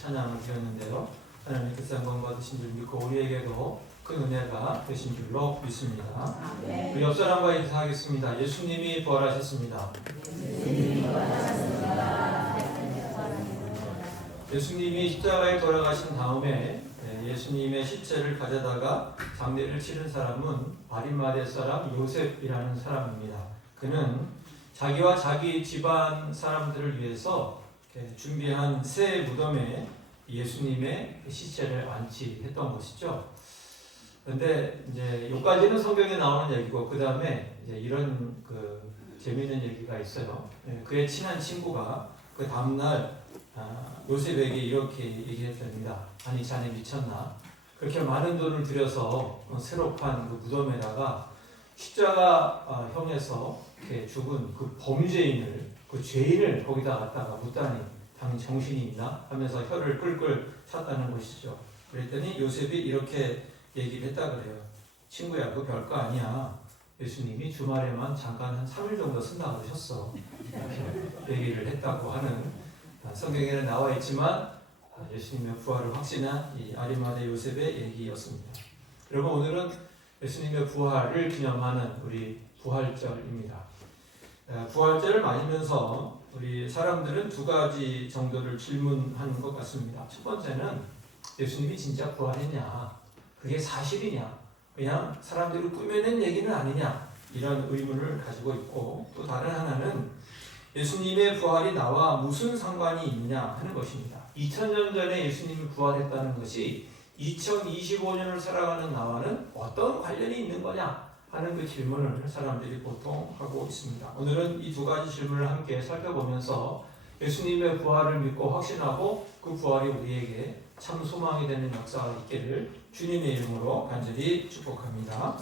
찬양을 드렸는데요. 하나님께서 영광 받으신 줄 믿고 우리에게도 큰 은혜가 되신 줄로 믿습니다. 우리 옆 사람과 인사하겠습니다. 예수님이 부활하셨습니다. 예수님이 십자가에 돌아가신 다음에 예수님의 시체를 가져다가 장례를 치른 사람은 바리마대 사람 요셉이라는 사람입니다. 그는 자기와 자기 집안 사람들을 위해서 준비한 새 무덤에 예수님의 시체를 안치했던 것이죠. 그런데 이제 여기까지는 성경에 나오는 얘기고 그 다음에 이제 이런 재미있는 얘기가 있어요. 그의 친한 친구가 그 다음날 요셉에게 이렇게 얘기했답니다. 아니 자네 미쳤나? 그렇게 많은 돈을 들여서 새로 판 그 무덤에다가 십자가형에서 이렇게 죽은 그 범죄인을, 그 죄인을 거기다 갖다가 묻다니 당신 정신이 있나? 하면서 혀를 끌끌 찼다는 것이죠. 그랬더니 요셉이 이렇게 얘기를 했다 그래요. 친구야, 그거 별거 아니야. 예수님이 주말에만 잠깐 한 3일 정도 쓴다 그러셨어. 이렇게 얘기를 했다고 하는, 성경에는 나와 있지만 예수님의 부활을 확신한 이 아리마대 요셉의 얘기였습니다. 그리고 오늘은 예수님의 부활을 기념하는 우리 부활절입니다. 부활절을 맞으면서 우리 사람들은 두 가지 정도를 질문하는 것 같습니다. 첫 번째는 예수님이 진짜 부활했냐? 그게 사실이냐? 그냥 사람들이 꾸며낸 얘기는 아니냐? 이런 의문을 가지고 있고, 또 다른 하나는 예수님의 부활이 나와 무슨 상관이 있느냐 하는 것입니다. 2000년 전에 예수님이 부활했다는 것이 2025년을 살아가는 나와는 어떤 관련이 있는 거냐 하는 그 질문을 사람들이 보통 하고 있습니다. 오늘은 이 두 가지 질문을 함께 살펴보면서 예수님의 부활을 믿고 확신하고 그 부활이 우리에게 참 소망이 되는 역사가 있기를 주님의 이름으로 간절히 축복합니다.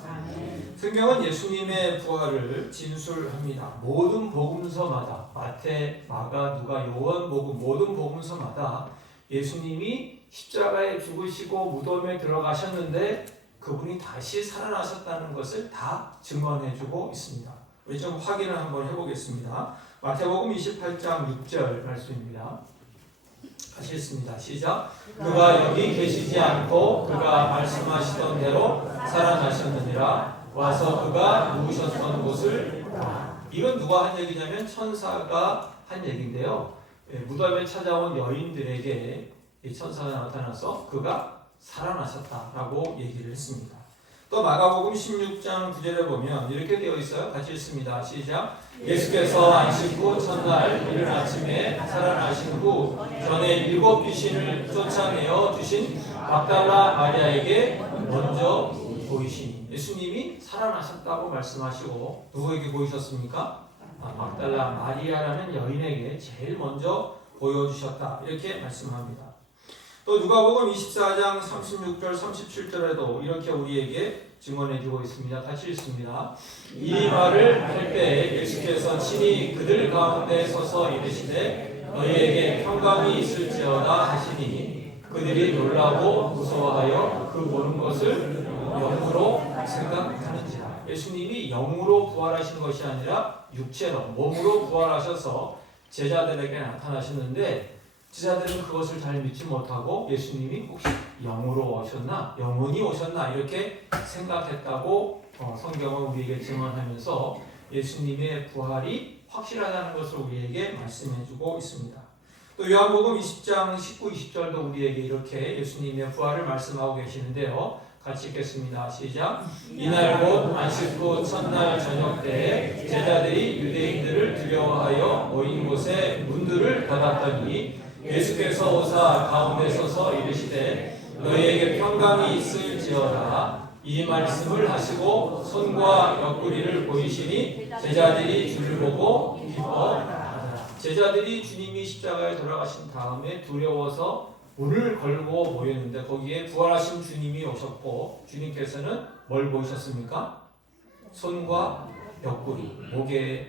성경은 예수님의 부활을 진술합니다. 모든 복음서마다, 마태, 마가, 누가, 요한복음 모든 복음서마다 예수님이 십자가에 죽으시고 무덤에 들어가셨는데 그분이 다시 살아나셨다는 것을 다 증언해주고 있습니다. 우리 좀 확인을 한번 해보겠습니다. 마태복음 28장 6절 말씀입니다. 같이 읽습니다. 시작. 그가 여기 계시지 않고 그가 말씀하시던 대로 살아나셨느니라. 와서 그가 누우셨던 곳을 이건 누가 한 얘기냐면 천사가 한 얘기인데요. 무덤에 찾아온 여인들에게 이 천사가 나타나서 그가 살아나셨다라고 얘기를 했습니다. 또 마가복음 16장 9절에 보면 이렇게 되어 있어요. 같이 읽습니다. 시작. 예수께서 안식 후 첫날 이른 아침에 살아나신 후 전에 7 귀신을 쫓아내어 주신 막달라 마리아에게 먼저 보이시니, 예수님이 살아나셨다고 말씀하시고 누구에게 보이셨습니까? 막달라 마리아라는 여인에게 제일 먼저 보여주셨다, 이렇게 말씀합니다. 또 누가복음 24장 36절 37절에도 이렇게 우리에게 증언해주고 있습니다. 같이 읽습니다. 이 말을 할 때 예수께서 친히 그들 가운데 서서 이르시되 너희에게 평강이 있을지어다 하시니 그들이 놀라고 무서워하여 그 보는 것을 영으로 생각하는지라. 예수님이 영으로 부활하신 것이 아니라 육체로, 몸으로 부활하셔서 제자들에게 나타나셨는데 제자들은 그것을 잘 믿지 못하고 예수님이 혹시 영으로 오셨나? 영원히 오셨나? 이렇게 생각했다고 성경은 우리에게 증언하면서 예수님의 부활이 확실하다는 것을 우리에게 말씀해주고 있습니다. 또 요한복음 20장 19, 20절도 우리에게 이렇게 예수님의 부활을 말씀하고 계시는데요. 같이 읽겠습니다. 시작. 이날 곧 안식 후 첫날 저녁 때에 제자들이 유대인들을 두려워하여 모인 곳에 문들을 닫았더니 예수께서 오사 가운데 서서 이르시되 너희에게 평강이 있을지어다. 이 말씀을 하시고 손과 옆구리를 보이시니 제자들이 주를 보고 기뻐하더라. 제자들이 주님이 십자가에 돌아가신 다음에 두려워서 문을 걸고 모였는데 거기에 부활하신 주님이 오셨고 주님께서는 뭘 보이셨습니까? 손과 옆구리,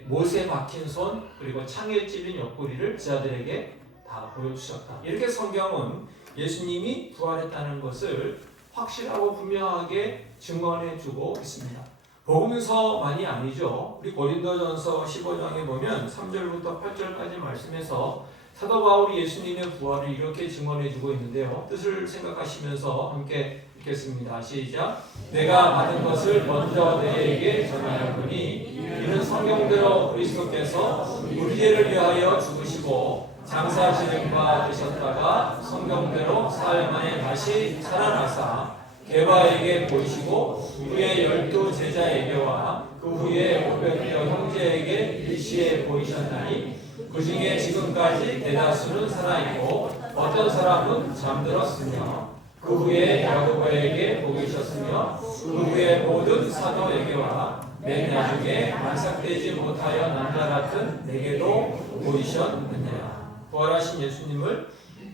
못에 박힌 손 그리고 창에 찔린 옆구리를 제자들에게 다 보여주셨다. 이렇게 성경은 예수님이 부활했다는 것을 확실하고 분명하게 증언해주고 있습니다. 복음서만이 아니죠. 우리 고린도전서 15장에 보면 3절부터 8절까지 말씀해서 사도 바울이 예수님의 부활을 이렇게 증언해주고 있는데요. 뜻을 생각하시면서 함께 읽겠습니다. 시작. 내가 받은 것을 먼저 너희에게 전하였으니 이는 성경대로 그리스도께서 우리를 위하여 죽으시고 장사지는 바 되셨다가 성경대로 사흘 만에 다시 살아나사 게바에게 보이시고 그의 12 제자에게와 그 후에 500여 형제에게 일시에 보이셨나니 그 중에 지금까지 대다수는 살아있고 어떤 사람은 잠들었으며 그 후에 야고보에게 보이셨으며 그 후에 모든 사도에게와 맨 나중에 만삭되지 못하여 남자 같은 내게도 보이셨느니라. 부활하신 예수님을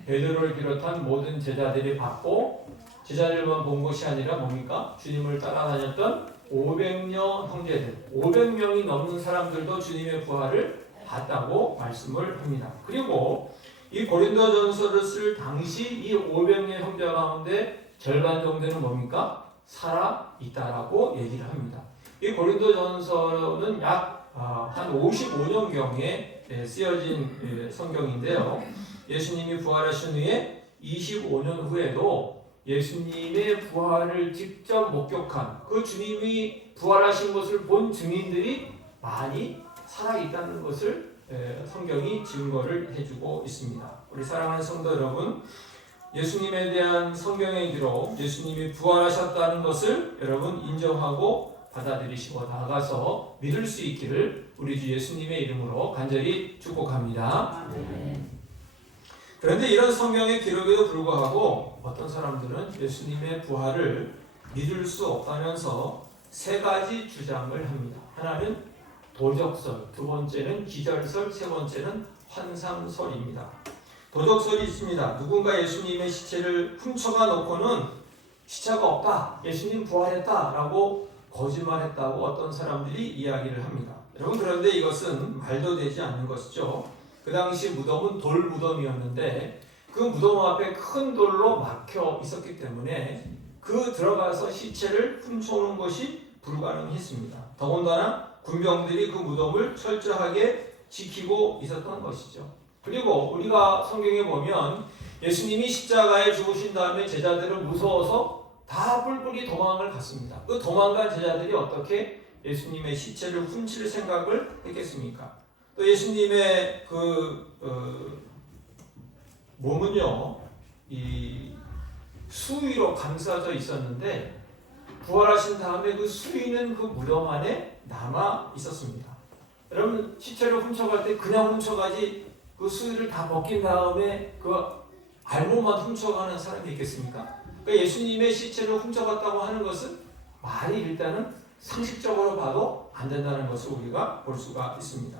베드로를 비롯한 모든 제자들이 봤고 제자들만 본 것이 아니라 뭡니까? 주님을 따라다녔던 500여 형제들, 500명이 넘는 사람들도 주님의 부활을 봤다고 말씀을 합니다. 그리고 이 고린도전서를 쓸 당시 이 500여 형제 가운데 절반 정도는 뭡니까? 살아 있다라고 얘기를 합니다. 이 고린도전서는 약 한 55년경에 쓰여진 성경인데요. 예수님이 부활하신 후에 25년 후에도 예수님의 부활을 직접 목격한 그 주님이 부활하신 것을 본 증인들이 많이 살아있다는 것을 성경이 증거를 해주고 있습니다. 우리 사랑하는 성도 여러분, 예수님에 대한 성경의 기록, 예수님이 부활하셨다는 것을 여러분 인정하고 받아들이시고 나아가서 믿을 수 있기를 우리 주 예수님의 이름으로 간절히 축복합니다. 그런데 이런 성경의 기록에도 불구하고 어떤 사람들은 예수님의 부활을 믿을 수 없다면서 세 가지 주장을 합니다. 하나는 도적설, 두 번째는 기절설, 세 번째는 환상설입니다. 도적설이 있습니다. 누군가 예수님의 시체를 훔쳐가 놓고는 시체가 없다, 예수님 부활했다 라고 거짓말했다고 어떤 사람들이 이야기를 합니다. 여러분, 그런데 이것은 말도 되지 않는 것이죠. 그 당시 무덤은 돌 무덤이었는데 그 무덤 앞에 큰 돌로 막혀 있었기 때문에 그 들어가서 시체를 훔쳐오는 것이 불가능했습니다. 더군다나 군병들이 그 무덤을 철저하게 지키고 있었던 것이죠. 그리고 우리가 성경에 보면 예수님이 십자가에 죽으신 다음에 제자들은 무서워서 다 뿔뿔이 도망을 갔습니다. 그 도망간 제자들이 어떻게 예수님의 시체를 훔칠 생각을 했겠습니까? 또 예수님의 몸은요, 이 수위로 감싸져 있었는데 부활하신 다음에 그 수위는 그 무덤 안에 남아 있었습니다. 여러분, 시체를 훔쳐갈 때 그냥 훔쳐가지 그 수위를 다 벗긴 다음에 그 알몸만 훔쳐가는 사람이 있겠습니까? 그러니까 예수님의 시체를 훔쳐갔다고 하는 것은 말이 일단은 상식적으로 봐도 안 된다는 것을 우리가 볼 수가 있습니다.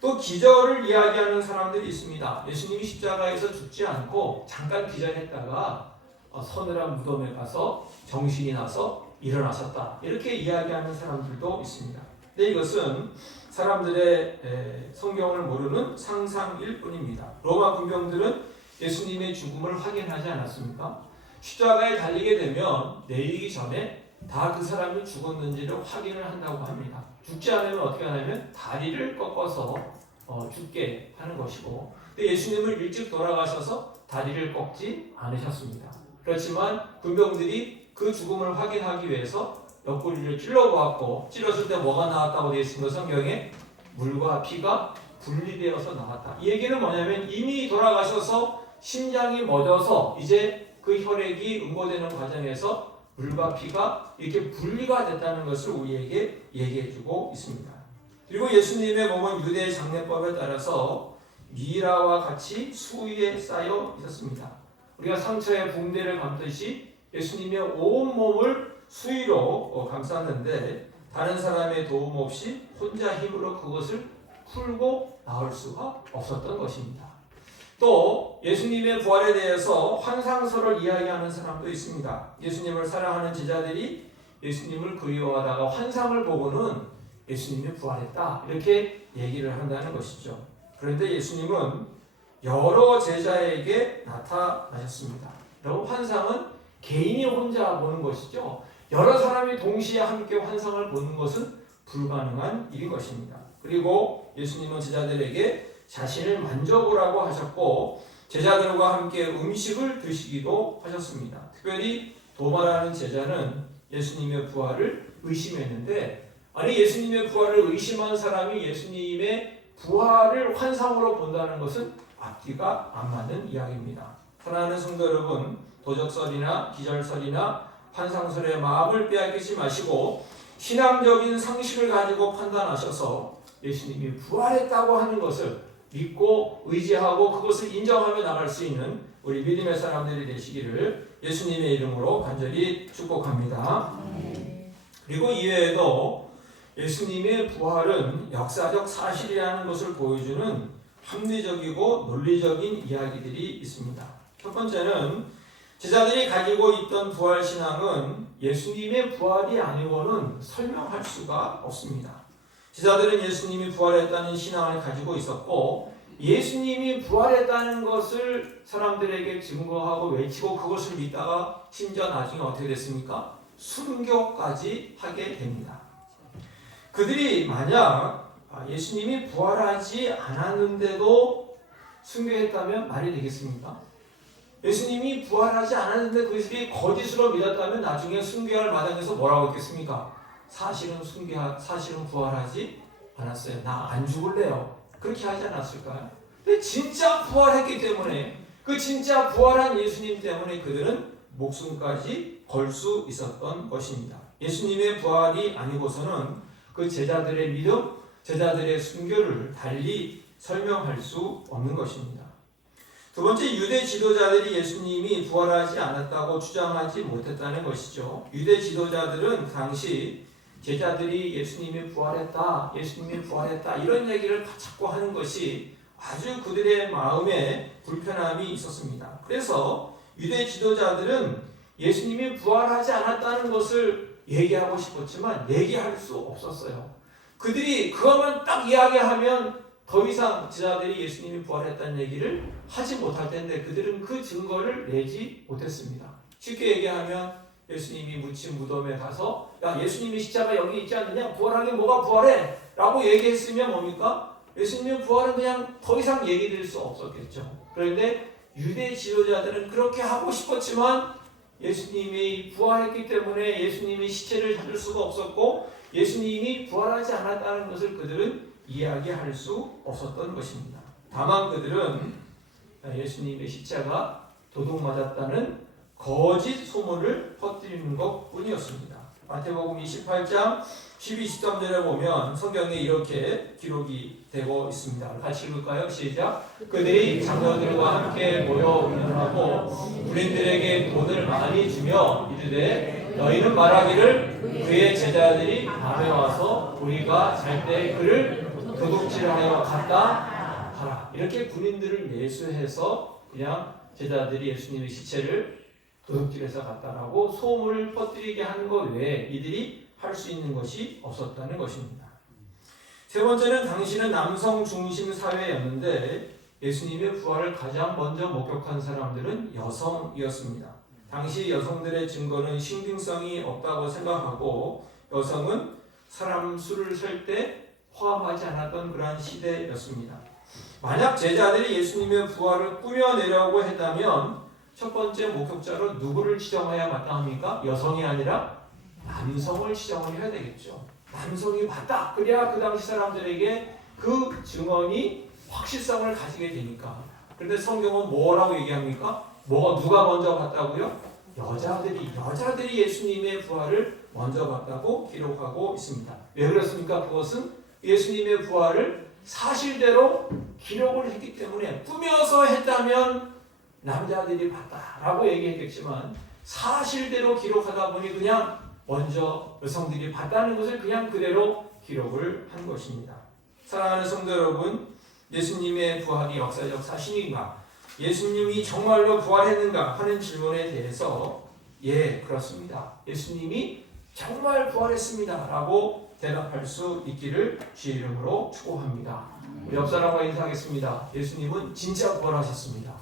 또 기절을 이야기하는 사람들이 있습니다. 예수님이 십자가에서 죽지 않고 잠깐 기절했다가 서늘한 무덤에 가서 정신이 나서 일어나셨다, 이렇게 이야기하는 사람들도 있습니다. 근데 이것은 사람들의 성경을 모르는 상상일 뿐입니다. 로마 군병들은 예수님의 죽음을 확인하지 않았습니까? 십자가에 달리게 되면 내리기 전에 다 그 사람이 죽었는지를 확인을 한다고 합니다. 죽지 않으면 어떻게 하냐면 다리를 꺾어서 죽게 하는 것이고, 근데 예수님은 일찍 돌아가셔서 다리를 꺾지 않으셨습니다. 그렇지만 군병들이 그 죽음을 확인하기 위해서 옆구리를 찔러보았고, 찔렀을 때 뭐가 나왔다고 되어 있습니다. 성경에 물과 피가 분리되어서 나왔다. 이 얘기는 뭐냐면 이미 돌아가셔서 심장이 멎어서 이제 그 혈액이 응고되는 과정에서 물과 피가 이렇게 분리가 됐다는 것을 우리에게 얘기해주고 있습니다. 그리고 예수님의 몸은 유대 장례법에 따라서 미라와 같이 수위에 쌓여 있었습니다. 우리가 상처에 붕대를 감듯이 예수님의 온 몸을 수위로 감쌌는데 다른 사람의 도움 없이 혼자 힘으로 그것을 풀고 나올 수가 없었던 것입니다. 또 예수님의 부활에 대해서 환상설을 이야기하는 사람도 있습니다. 예수님을 사랑하는 제자들이 예수님을 그리워하다가 환상을 보고는 예수님이 부활했다, 이렇게 얘기를 한다는 것이죠. 그런데 예수님은 여러 제자에게 나타나셨습니다. 여러분, 환상은 개인이 혼자 보는 것이죠. 여러 사람이 동시에 함께 환상을 보는 것은 불가능한 일인 것입니다. 그리고 예수님은 제자들에게 자신을 만져보라고 하셨고 제자들과 함께 음식을 드시기도 하셨습니다. 특별히 도마라는 제자는 예수님의 부활을 의심했는데 아니 예수님의 부활을 의심한 사람이 예수님의 부활을 환상으로 본다는 것은 앞뒤가 안 맞는 이야기입니다. 사랑하는 성도 여러분, 도적설이나 기절설이나 환상설의 마음을 빼앗기지 마시고 신앙적인 상식을 가지고 판단하셔서 예수님이 부활했다고 하는 것을 믿고 의지하고 그것을 인정하며 나갈 수 있는 우리 믿음의 사람들이 되시기를 예수님의 이름으로 간절히 축복합니다. 그리고 이외에도 예수님의 부활은 역사적 사실이라는 것을 보여주는 합리적이고 논리적인 이야기들이 있습니다. 첫 번째는 제자들이 가지고 있던 부활 신앙은 예수님의 부활이 아니고는 설명할 수가 없습니다. 제자들은 예수님이 부활했다는 신앙을 가지고 있었고 예수님이 부활했다는 것을 사람들에게 증거하고 외치고 그것을 믿다가 심지어 나중에 어떻게 됐습니까? 순교까지 하게 됩니다. 그들이 만약 예수님이 부활하지 않았는데도 순교했다면 말이 되겠습니까? 예수님이 부활하지 않았는데 그들이 거짓으로 믿었다면 나중에 순교할 마당에서 뭐라고 했겠습니까? 사실은 부활하지 않았어요. 나 안 죽을래요. 그렇게 하지 않았을까요? 근데 진짜 부활했기 때문에 그 진짜 부활한 예수님 때문에 그들은 목숨까지 걸 수 있었던 것입니다. 예수님의 부활이 아니고서는 그 제자들의 믿음, 제자들의 순교를 달리 설명할 수 없는 것입니다. 두 번째, 유대 지도자들이 예수님이 부활하지 않았다고 주장하지 못했다는 것이죠. 유대 지도자들은 당시 제자들이 예수님이 부활했다 이런 얘기를 자꾸 하는 것이 아주 그들의 마음에 불편함이 있었습니다. 그래서 유대 지도자들은 예수님이 부활하지 않았다는 것을 얘기하고 싶었지만 얘기할 수 없었어요. 그들이 그것만 딱 이야기하면 더 이상 제자들이 예수님이 부활했다는 얘기를 하지 못할 텐데 그들은 그 증거를 내지 못했습니다. 쉽게 얘기하면 예수님이 묻힌 무덤에 가서 야 예수님의 십자가 여기 있지 않느냐? 부활하긴 뭐가 부활해? 라고 얘기했으면 뭡니까? 예수님의 부활은 그냥 더 이상 얘기될 수 없었겠죠. 그런데 유대 지도자들은 그렇게 하고 싶었지만 예수님이 부활했기 때문에 예수님의 시체를 찾을 수가 없었고 예수님이 부활하지 않았다는 것을 그들은 이야기할 수 없었던 것입니다. 다만 그들은 예수님의 시체가 도둑 맞았다는 거짓 소문을 퍼뜨리는 것 뿐이었습니다. 마태복음 28장 12, 13절에 보면 성경에 이렇게 기록이 되고 있습니다. 같이 읽을까요? 시작. 그들이 장로들과 함께 모여 의논하고 군인들에게 돈을 많이 주며 이르되 너희는 말하기를 그의 제자들이 밤에 와서 우리가 잘 때 그를 도둑질하여 갔다 하라. 이렇게 군인들을 매수해서 그냥 제자들이 예수님의 시체를 도둑질해서 갔다라고 소문을 퍼뜨리게 하는 것 외에 이들이 할 수 있는 것이 없었다는 것입니다. 세 번째는 당시는 남성 중심 사회였는데 예수님의 부활을 가장 먼저 목격한 사람들은 여성이었습니다. 당시 여성들의 증거는 신빙성이 없다고 생각하고 여성은 사람 수를 셀 때 포함하지 않았던 그러한 시대였습니다. 만약 제자들이 예수님의 부활을 꾸며내려고 했다면 첫 번째 목격자로 누구를 지정해야 마땅합니까? 여성이 아니라 남성을 지정을 해야 되겠죠. 남성이 맞다. 그래야 그 당시 사람들에게 그 증언이 확실성을 가지게 되니까. 그런데 성경은 뭐라고 얘기합니까? 누가 먼저 봤다고요? 여자들이 예수님의 부활을 먼저 봤다고 기록하고 있습니다. 왜 그렇습니까? 그것은 예수님의 부활을 사실대로 기록을 했기 때문에 꾸며서 했다면 남자들이 봤다라고 얘기했겠지만 사실대로 기록하다 보니 그냥 먼저 여성들이 봤다는 것을 그냥 그대로 기록을 한 것입니다. 사랑하는 성도 여러분, 예수님의 부활이 역사적 사실인가? 예수님이 정말로 부활했는가 하는 질문에 대해서 예, 그렇습니다. 예수님이 정말 부활했습니다 라고 대답할 수 있기를 주의 이름으로 축복합니다. 우리 옆 사람과 인사하겠습니다. 예수님은 진짜 부활하셨습니다.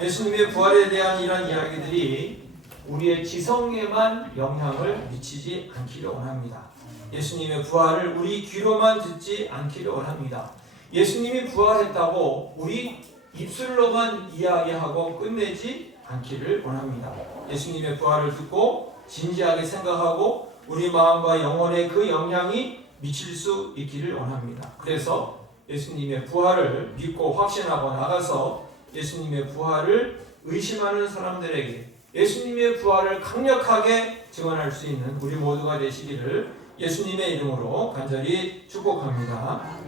예수님의 부활에 대한 이런 이야기들이 우리의 지성에만 영향을 미치지 않기를 원합니다. 예수님의 부활을 우리 귀로만 듣지 않기를 원합니다. 예수님이 부활했다고 우리 입술로만 이야기하고 끝내지 않기를 원합니다. 예수님의 부활을 듣고 진지하게 생각하고 우리 마음과 영혼에 그 영향이 미칠 수 있기를 원합니다. 그래서 예수님의 부활을 믿고 확신하고 나가서 예수님의 부활을 의심하는 사람들에게 예수님의 부활을 강력하게 증언할 수 있는 우리 모두가 되시기를 예수님의 이름으로 간절히 축복합니다.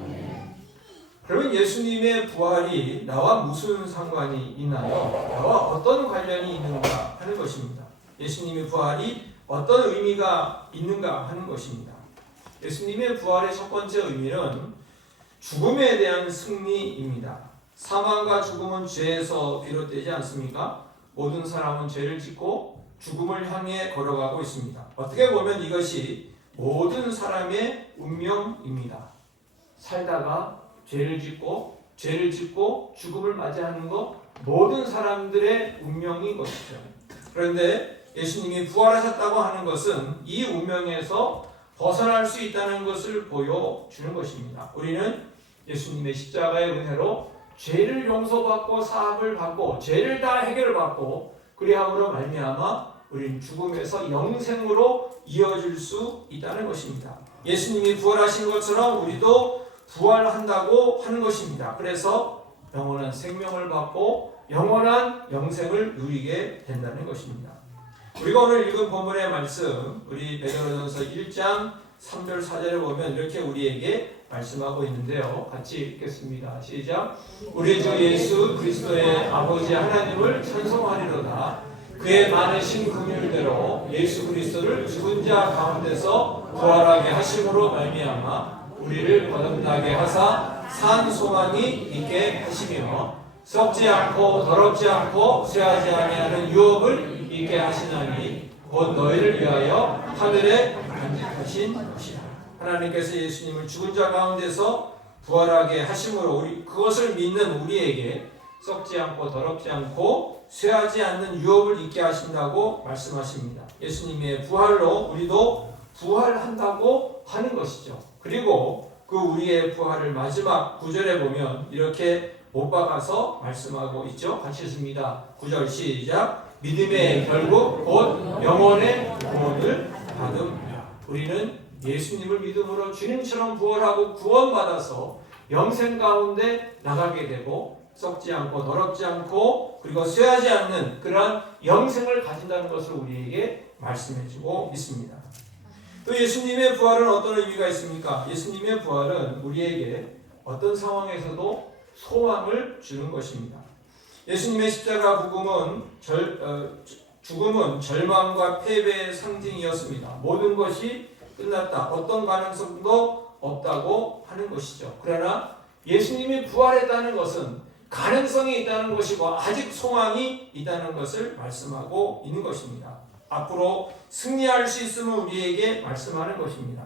그러면 예수님의 부활이 나와 무슨 상관이 있나요? 나와 어떤 관련이 있는가 하는 것입니다. 예수님의 부활이 어떤 의미가 있는가 하는 것입니다. 예수님의 부활의 첫 번째 의미는 죽음에 대한 승리입니다. 사망과 죽음은 죄에서 비롯되지 않습니까? 모든 사람은 죄를 짓고 죽음을 향해 걸어가고 있습니다. 어떻게 보면 이것이 모든 사람의 운명입니다. 살다가 죄를 짓고 죽음을 맞이하는 것, 모든 사람들의 운명인 것이죠. 그런데 예수님이 부활하셨다고 하는 것은 이 운명에서 벗어날 수 있다는 것을 보여주는 것입니다. 우리는 예수님의 십자가의 은혜로 죄를 용서받고 사함을 받고 죄를 다 해결받고 그리함으로 말미암아 우리는 죽음에서 영생으로 이어질 수 있다는 것입니다. 예수님이 부활하신 것처럼 우리도 부활한다고 하는 것입니다. 그래서 영원한 생명을 받고 영원한 영생을 누리게 된다는 것입니다. 우리가 오늘 읽은 본문의 말씀, 우리 베드로전서 1장 3절 4절에 보면 이렇게 우리에게 말씀하고 있는데요. 같이 읽겠습니다. 시작. 우리 주 예수 그리스도의 아버지 하나님을 찬송하리로다. 그의 많으신 긍휼대로 예수 그리스도를 죽은 자 가운데서 부활하게 하심으로 말미암아 우리를 거듭나게 하사 산 소망이 있게 하시며 썩지 않고 더럽지 않고 쇠하지 아니하는 유업을 있게 하시나니 곧 너희를 위하여 하늘에 간직하신 것이라. 하나님께서 예수님을 죽은 자 가운데서 부활하게 하심으로 그것을 믿는 우리에게 썩지 않고 더럽지 않고 쇠하지 않는 유업을 있게 하신다고 말씀하십니다. 예수님의 부활로 우리도 부활한다고 하는 것이죠. 그리고 그 우리의 부활을 마지막 9절에 보면 이렇게 못 박아서 말씀하고 있죠. 같이 읽습니다. 9절 시작. 믿음의 결국 곧 영혼의 구원을 받음이라. 우리는 예수님을 믿음으로 주님처럼 부활하고 구원받아서 영생 가운데 나가게 되고 썩지 않고 더럽지 않고 그리고 쇠하지 않는 그러한 영생을 가진다는 것을 우리에게 말씀해주고 있습니다. 또 예수님의 부활은 어떤 의미가 있습니까? 예수님의 부활은 우리에게 어떤 상황에서도 소망을 주는 것입니다. 예수님의 십자가 죽음은 절망과 패배의 상징이었습니다. 모든 것이 끝났다. 어떤 가능성도 없다고 하는 것이죠. 그러나 예수님이 부활했다는 것은 가능성이 있다는 것이고 아직 소망이 있다는 것을 말씀하고 있는 것입니다. 앞으로 승리할 수 있음을 우리에게 말씀하는 것입니다.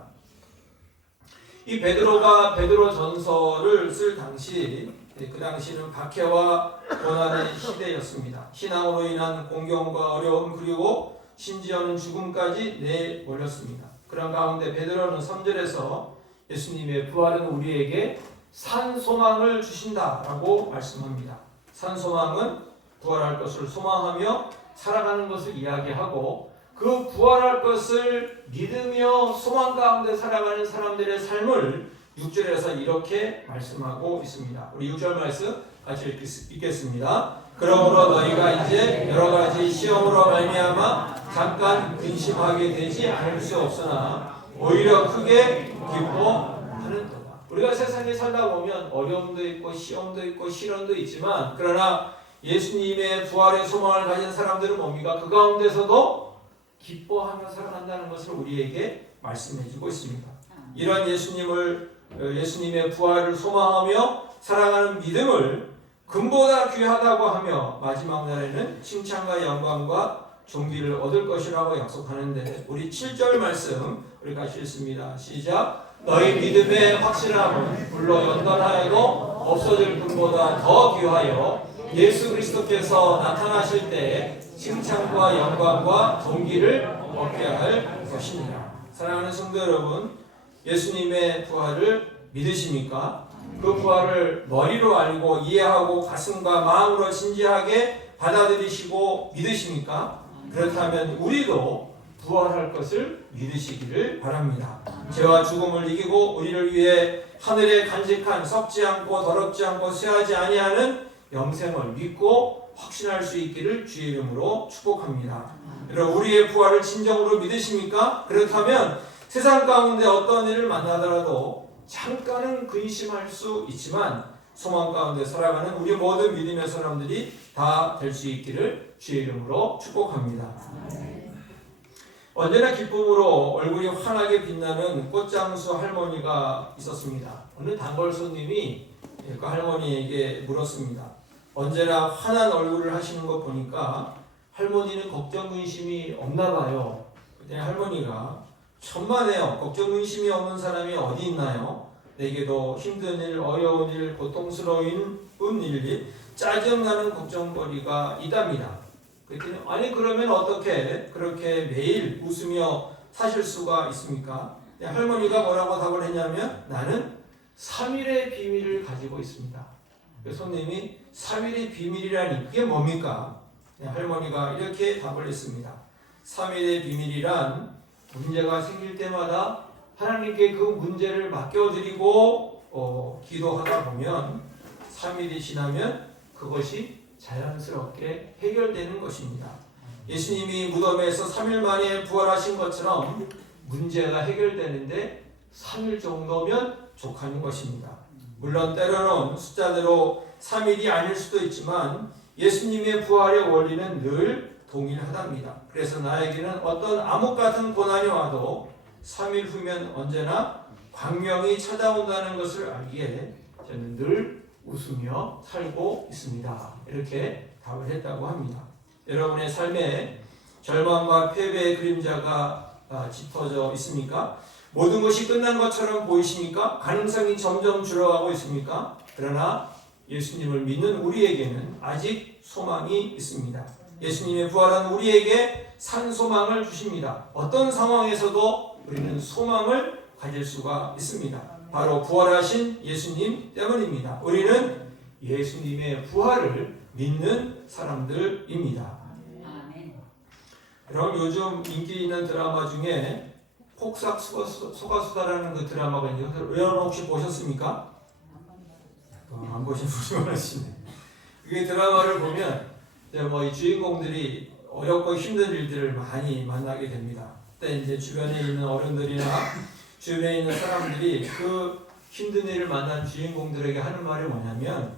이 베드로가 베드로전서를 쓸 당시 그 당시는 박해와 고난의 시대였습니다. 신앙으로 인한 공경과 어려움 그리고 심지어는 죽음까지 내몰렸습니다. 그런 가운데 베드로는 3절에서 예수님의 부활은 우리에게 산 소망을 주신다라고 말씀합니다. 산 소망은 부활할 것을 소망하며 살아가는 것을 이야기하고 그 부활할 것을 믿으며 소망 가운데 살아가는 사람들의 삶을 6절에서 이렇게 말씀하고 있습니다. 우리 6절 말씀 같이 읽겠습니다. 그러므로 너희가 이제 여러 가지 시험으로 말미암아 잠깐 근심하게 되지 않을 수 없으나 오히려 크게 기뻐하는 도다. 우리가 세상에 살다 보면 어려움도 있고 시험도 있고 시련도 있지만 그러나 예수님의 부활의 소망을 가진 사람들은 뭡니까? 그 가운데서도 기뻐하며 살아간다는 것을 우리에게 말씀해주고 있습니다. 이런 예수님의 부활을 소망하며 살아가는 믿음을 금보다 귀하다고 하며 마지막 날에는 칭찬과 영광과 존귀를 얻을 것이라고 약속하는데 우리 7절 말씀 우리 같이 읽습니다. 시작. 너희 믿음의 확실함은 물론 연단하여도 없어질 금보다 더 귀하여 예수 그리스도께서 나타나실 때 칭찬과 영광과 존귀를 얻게 할 것입니다. 사랑하는 성도 여러분, 예수님의 부활을 믿으십니까? 그 부활을 머리로 알고 이해하고 가슴과 마음으로 진지하게 받아들이시고 믿으십니까? 그렇다면 우리도 부활할 것을 믿으시기를 바랍니다. 죄와 죽음을 이기고 우리를 위해 하늘에 간직한 썩지 않고 더럽지 않고 쇠하지 아니하는 영생을 믿고 확신할 수 있기를 주의 이름으로 축복합니다. 여러분, 우리의 부활을 진정으로 믿으십니까? 그렇다면 세상 가운데 어떤 일을 만나더라도 잠깐은 근심할 수 있지만 소망 가운데 살아가는 우리 모든 믿음의 사람들이 다 될 수 있기를 주의 이름으로 축복합니다. 언제나 기쁨으로 얼굴이 환하게 빛나는 꽃장수 할머니가 있었습니다. 어느 단골 손님이 그 할머니에게 물었습니다. 언제나 환한 얼굴을 하시는 거 보니까 할머니는 걱정 근심이 없나 봐요. 그때 할머니가 천만에요. 걱정 근심이 없는 사람이 어디 있나요? 내게도 힘든 일, 어려운 일, 고통스러운 일이 짜증나는 걱정거리가 있답니다. 그랬더니 아니 그러면 어떻게 그렇게 매일 웃으며 사실 수가 있습니까? 할머니가 뭐라고 답을 했냐면 나는 3일의 비밀을 가지고 있습니다. 손님이 3일의 비밀이라니 그게 뭡니까? 할머니가 이렇게 답을 했습니다. 3일의 비밀이란 문제가 생길 때마다 하나님께 그 문제를 맡겨드리고 기도하다 보면 3일이 지나면 그것이 자연스럽게 해결되는 것입니다. 예수님이 무덤에서 3일 만에 부활하신 것처럼 문제가 해결되는데 3일 정도면 족하는 것입니다. 물론 때로는 숫자대로 3일이 아닐 수도 있지만 예수님의 부활의 원리는 늘 동일하답니다. 그래서 나에게는 어떤 암흑 같은 고난이 와도 3일 후면 언제나 광명이 찾아온다는 것을 알기에 저는 늘 웃으며 살고 있습니다. 이렇게 답을 했다고 합니다. 여러분의 삶에 절망과 패배의 그림자가 짙어져 있습니까? 모든 것이 끝난 것처럼 보이십니까? 가능성이 점점 줄어가고 있습니까? 그러나 예수님을 믿는 우리에게는 아직 소망이 있습니다. 예수님의 부활은 우리에게 산 소망을 주십니다. 어떤 상황에서도 우리는 소망을 가질 수가 있습니다. 바로 부활하신 예수님 때문입니다. 우리는 예수님의 부활을 믿는 사람들입니다. 그럼 요즘 인기 있는 드라마 중에 폭삭 소가수다라는 그 드라마가 있는데 여러분 혹시 보셨습니까? 안 보신 분이 많으시네. 그 드라마를 보면 이 주인공들이 어렵고 힘든 일들을 많이 만나게 됩니다. 그때 이제 주변에 있는 어른들이나 주변에 있는 사람들이 그 힘든 일을 만난 주인공들에게 하는 말이 뭐냐면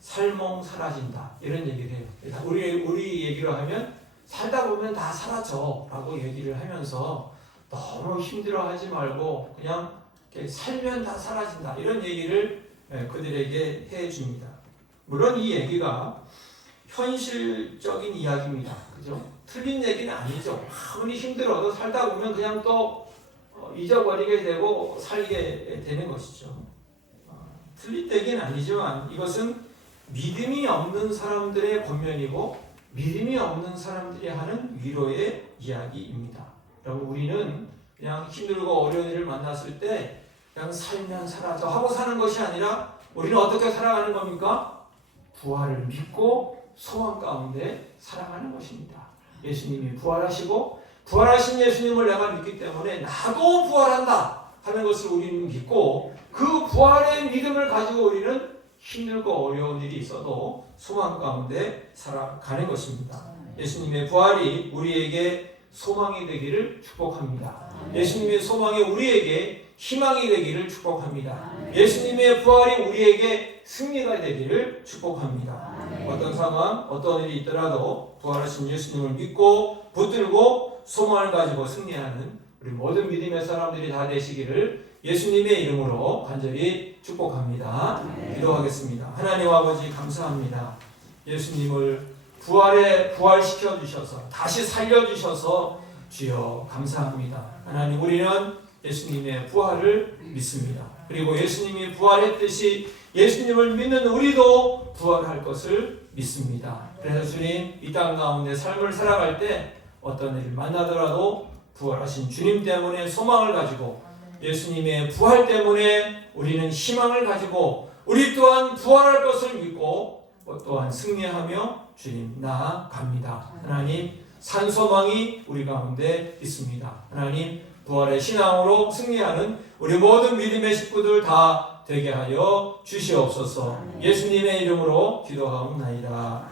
살몽 사라진다 이런 얘기를 해요. 우리 얘기로 하면 살다 보면 다 사라져 라고 얘기를 하면서 너무 힘들어하지 말고 그냥 살면 다 사라진다 이런 얘기를 그들에게 해줍니다. 물론 이 얘기가 현실적인 이야기입니다. 그죠? 틀린 얘기는 아니죠. 아무리 힘들어도 살다 보면 그냥 또 잊어버리게 되고 살게 되는 것이죠. 틀린 얘기는 아니지만 이것은 믿음이 없는 사람들의 권면이고 믿음이 없는 사람들이 하는 위로의 이야기입니다. 여러분 우리는 그냥 힘들고 어려운 일을 만났을 때 그냥 살면 사라져 하고 사는 것이 아니라 우리는 어떻게 살아가는 겁니까? 부활을 믿고 소망 가운데 살아가는 것입니다. 예수님이 부활하시고 부활하신 예수님을 내가 믿기 때문에 나도 부활한다 하는 것을 우리는 믿고 그 부활의 믿음을 가지고 우리는 힘들고 어려운 일이 있어도 소망 가운데 살아가는 것입니다. 예수님의 부활이 우리에게 소망이 되기를 축복합니다. 예수님의 소망이 우리에게 희망이 되기를 축복합니다. 예수님의 부활이 우리에게 승리가 되기를 축복합니다. 어떤 상황, 어떤 일이 있더라도 부활하신 예수님을 믿고 붙들고 소망을 가지고 승리하는 우리 모든 믿음의 사람들이 다 되시기를 예수님의 이름으로 간절히 축복합니다. 기도하겠습니다. 하나님 아버지 감사합니다. 예수님을 부활시켜 주셔서 다시 살려 주셔서 주여 감사합니다. 하나님 우리는 예수님의 부활을 믿습니다. 그리고 예수님이 부활했듯이 예수님을 믿는 우리도 부활할 것을 믿습니다. 그래서 주님 이 땅 가운데 삶을 살아갈 때 어떤 일을 만나더라도 부활하신 주님 때문에 소망을 가지고 예수님의 부활 때문에 우리는 희망을 가지고 우리 또한 부활할 것을 믿고 또한 승리하며 주님 나아갑니다. 하나님 산소망이 우리 가운데 있습니다. 하나님 부활의 신앙으로 승리하는 우리 모든 믿음의 식구들 다 되게 하여 주시옵소서. 예수님의 이름으로 기도하옵나이다.